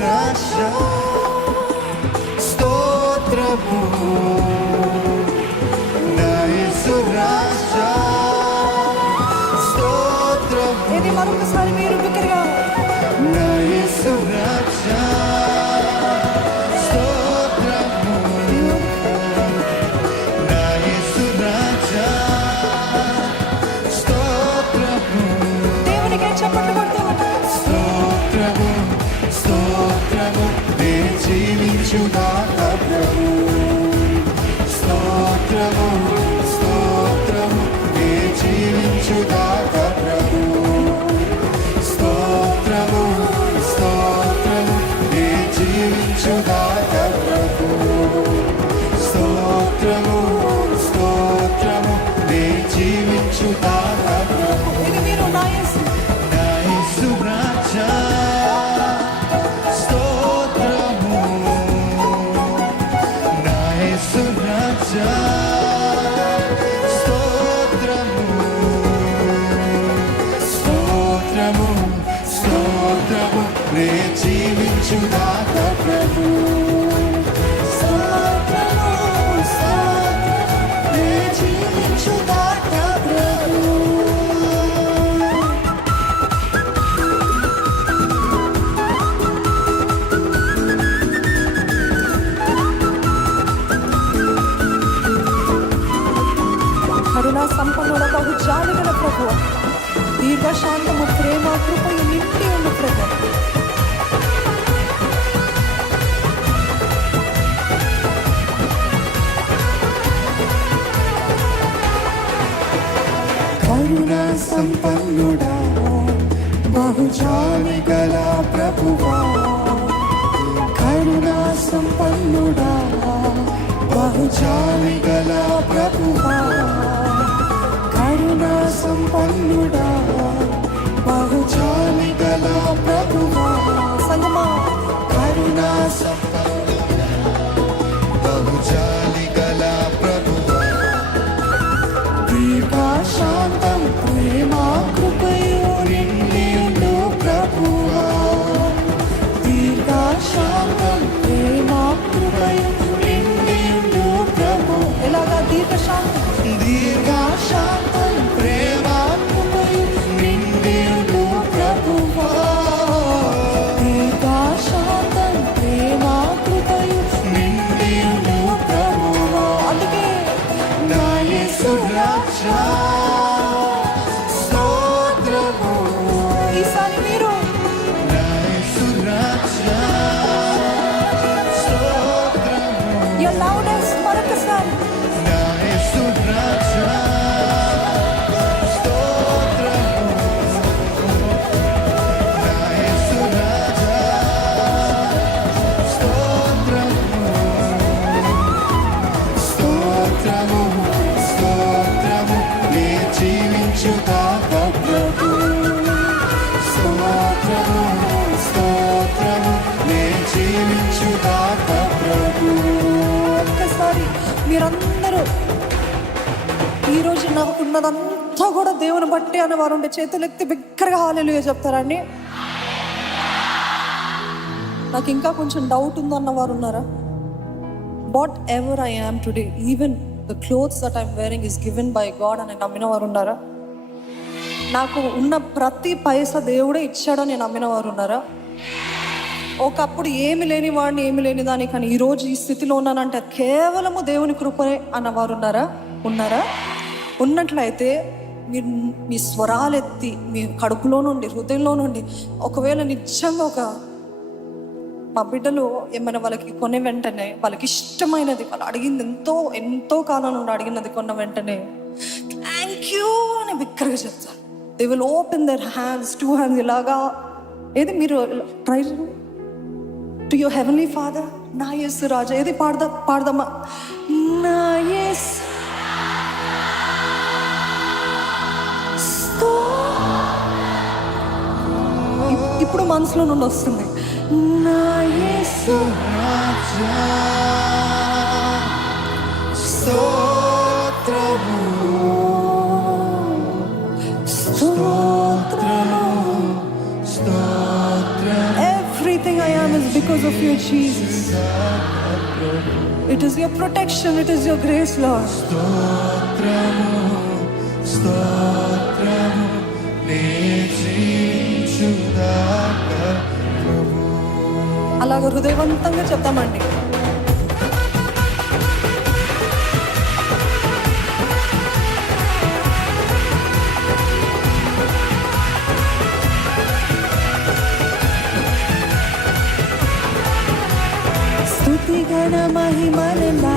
రాజా స్తోత్రము, నా యేసు రాజా స్తోత్రము. ఇది మరొకసారి మీరు బిగ్గరగా, నా యేసు రాజా స్తోత్రము, నా యేసు రాజా స్తోత్రము. దేవునికే చప్పట్లు కొడుతూ స్తోత్రము స్తోత్రము, నే జీవించుగాక ప్రభు. స్తోత్రము స్తోత్రము, నే జీవించుగాక ప్రభు. స్తోత్రము స్తోత్రము, నే జీవించుగాక ప్రభు. స్తోత్రము స్తోత్రము, నే జీవించుగాక ప్రభు. ఇది మీరు నా యేసు, నా యేసు రాజా స్తోత్రము, నా యేసు రాజా స్తోత్రము. స్తోత్రము స్తోత్రము, నే జీవించుగాక ప్రభు. స్తోత్రము స్తోత్రము, నే జీవించుగాక ప్రభు. కరుణా సంపన్నుడ బహు జాలిగల ప్రభువ, దీర్ఘశాంతము ప్రేమ కృపయు నిండి ఉన్న ప్రభు. కరుణా సంపన్నుడా బహుజాలి గల ప్రభువా, కరుణా సంపన్నుడా బహుజాలి గల ప్రభువా, కరుణా సంపన్నుడా బహుజాలి గల ప్రభువా. సంగమా కరుణా సంపన్నుడా బహుజాలి గల ప్రభువా, దీర్ఘశాంతం ప్రేమ కృపయు నిండియుండు ప్రభువా. దీర్ఘశాంతం ప్రేమ కృపయు నిండియుండు ప్రభు. ఎలాగా దీర్ఘశాంతం, దీర్ఘశాంతం ప్రేమ కృపయు నిండియుండు ప్రభువా. దీర్ఘశాంతం ప్రేమ కృపయు నిండియుండు ప్రభువా. అందుకే నా యేసు రాజా స్తోత్రము, ఈసారి మీరు నా యేసు రాజా స్తోత్రము, your loudest మరొకసారి నా యేసు రాజా స్తోత్రము, నా యేసు రాజా స్తోత్రము. స్తోత్రము స్తోత్రము, నే జీవించుగాక ప్రభు. స్తోత్రము స్తోత్రము, నే జీవించుగాక ప్రభు. ఒక్కసారి మీరందరూ ఈరోజు నాకున్నదంతా కూడా దేవుని బట్టి అని వారు ఉండే చేతులు ఎత్తి బిగ్గరగా హల్లెలూయా చెప్తారండి. నాకు ఇంకా కొంచెం డౌట్ ఉందన్న వారు ఉన్నారా? What ever I am today, even the clothes that I'm wearing is given by God అని నమ్మిన వారు ఉన్నారా? నాకు ఉన్న ప్రతి పైసా దేవుడే ఇచ్చాడని నమ్మిన వారు ఉన్నారా? ఒకప్పుడు ఏమి లేని వాడిని, ఏమి లేని దాన్ని, కానీ ఈరోజు ఈ స్థితిలో ఉన్నానంటే కేవలము దేవుని కృపనే అన్నవారు ఉన్నారా? ఉన్నట్లయితే మీరు మీ స్వరాలెత్తి మీ కడుపులో నుండి, హృదయంలో నుండి, ఒకవేళ నిజంగా మా బిడ్డలు ఏమైనా వాళ్ళకి కొనే వెంటనే వాళ్ళకి ఇష్టమైనది, వాళ్ళు అడిగింది ఎంతో కాలం నుండి అడిగినది కొన్న వెంటనే థ్యాంక్ యూ అని బిగ్గరగా చెప్తారు. They will open there hands, 2 hands ఇలాగా. ఏది మీరు try to your heavenly father. నా యేసు రాజా, ఏది పాడదామా? నా యేసు ఇప్పుడు మనసులో నుండి వస్తుంది. నా యేసు రాజా స్తోత్రము, స్తోత్రము. స్తోత్రము. Everything I am is because of you, Jesus. It is your protection, it is your grace, Lord. స్తోత్రము స్తోత్రము నీ జీవించుగాక ప్రభు. అలాగ హృదయవంతంగా చెప్తామండి. స్తుతి గణ మహిమలెల్లా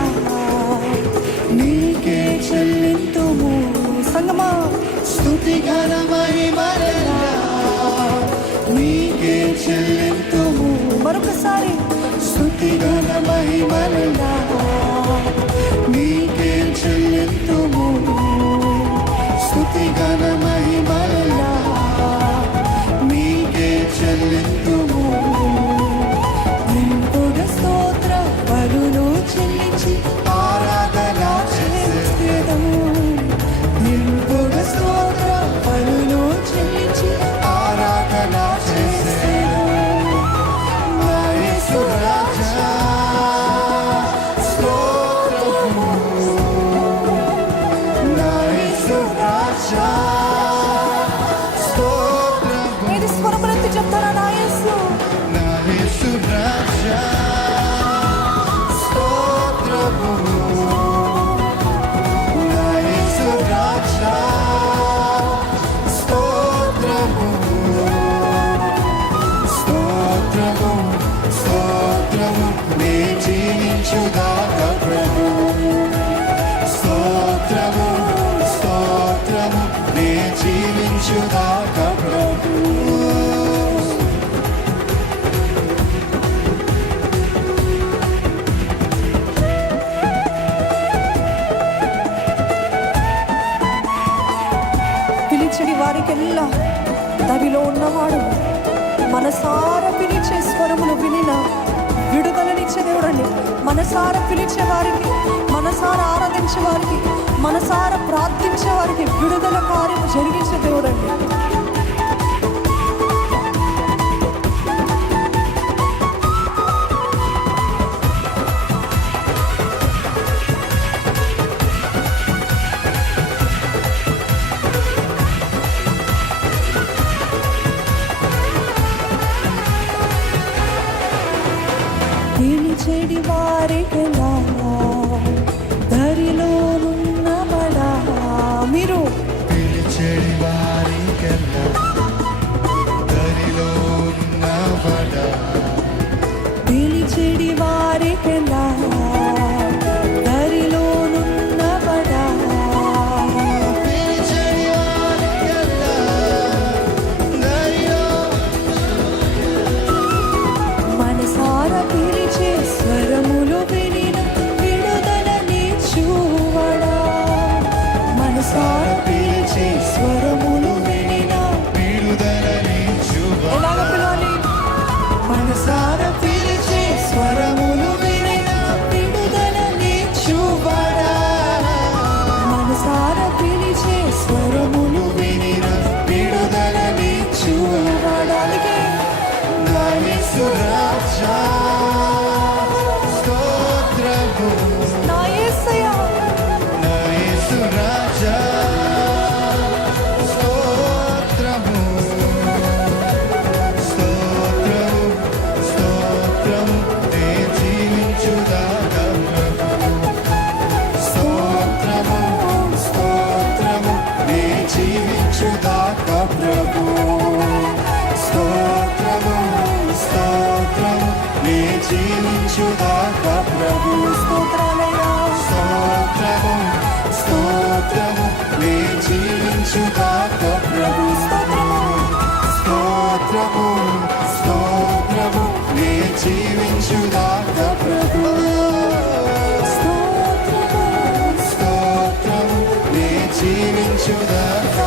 నీకే చెల్లింతుము. సంగమా స్తుతి ఘన మహిమలెల్లా నీకే చెల్లింతుము. మరొకసారి స్తుతి ఘన మహిమలెల్లా నీకే చెల్లింతుము. స్తుతి ఘన మహిమలెల్లా నీకే చెల్లింతుము. నింపుగా స్తోత్ర బలులు చెల్లించి ఆరాధన చేసేదము. నింపుగా స్తోత్ర బలులు చెల్లించి ఆరాధన చేసేదము. నా యేసు రాజా స్తోత్రము. నా యేసు రాజా స్తోత్రము. ఏది స్వరములెత్తి చెప్తారా? నా యేసు, నా యేసు రాజా స్తోత్రము. నా యేసు రాజా స్తోత్రము. స్తోత్రము స్తోత్రము నే జీవించుగాక ప్రభు. స్తోత్రము స్తోత్రము నే జీవించుగాక ప్రభు. పిలిచిడి వారికెల్లా దరిలో ఉన్నవాడు మనసార పిలిచే స్వరములు వినిన విడుదలనిచ్చే దేవుడండి. మనసార పిలిచే వారికి, మనసార ఆరాధించే వారికి, మనసార ప్రార్థించే వారికి విడుదల కార్యం జరిగించే దేవుడండి. పిలిచెడి వారికెలా దరిలోనున్నవడా. మీరు పిలిచెడి వారికెల్లా దరిలో ఉన్నవడా. పిలిచెడి వారికెలా దరిలోనున్నవడా. పిలిచెడి వారికెల్లా దరిలో మనసార పిలిచే స్వరములు వినిన విడుదలనిచ్చువడా. మనసార పిలిచే స్వరములు వినిన విడుదలనిచ్చువా. ఎలాగ పిలవాలి? మనసార పిలిచే స్వరములు వినిన విడుదలనిచ్చువడా. మనసార పిలిచే స్వరములు వినిన విడుదలనిచ్చువా. అందుకే నా యేసు రాజా స్తోత్రము. నా యేసయ్యా, నా యేసు రాజా స్తోత్రము. స్తోత్రము స్తోత్రము నే జీవించుగాక ప్రభు. స్తోత్రము స్తోత్రము నే జీవించుగాక ప్రభు. స్తోత్రము స్తోత్రము నే జీవించుగాక ప్రభు. స్తోత్రాలయ్యా. స్తోత్రము స్తోత్రము నే జీవించుగాక ప్రభు. స్తోత్రము స్తోత్రము నే జీవించుగాక ప్రభు. స్తోత్రము స్తోత్రము నే జీవించుగాక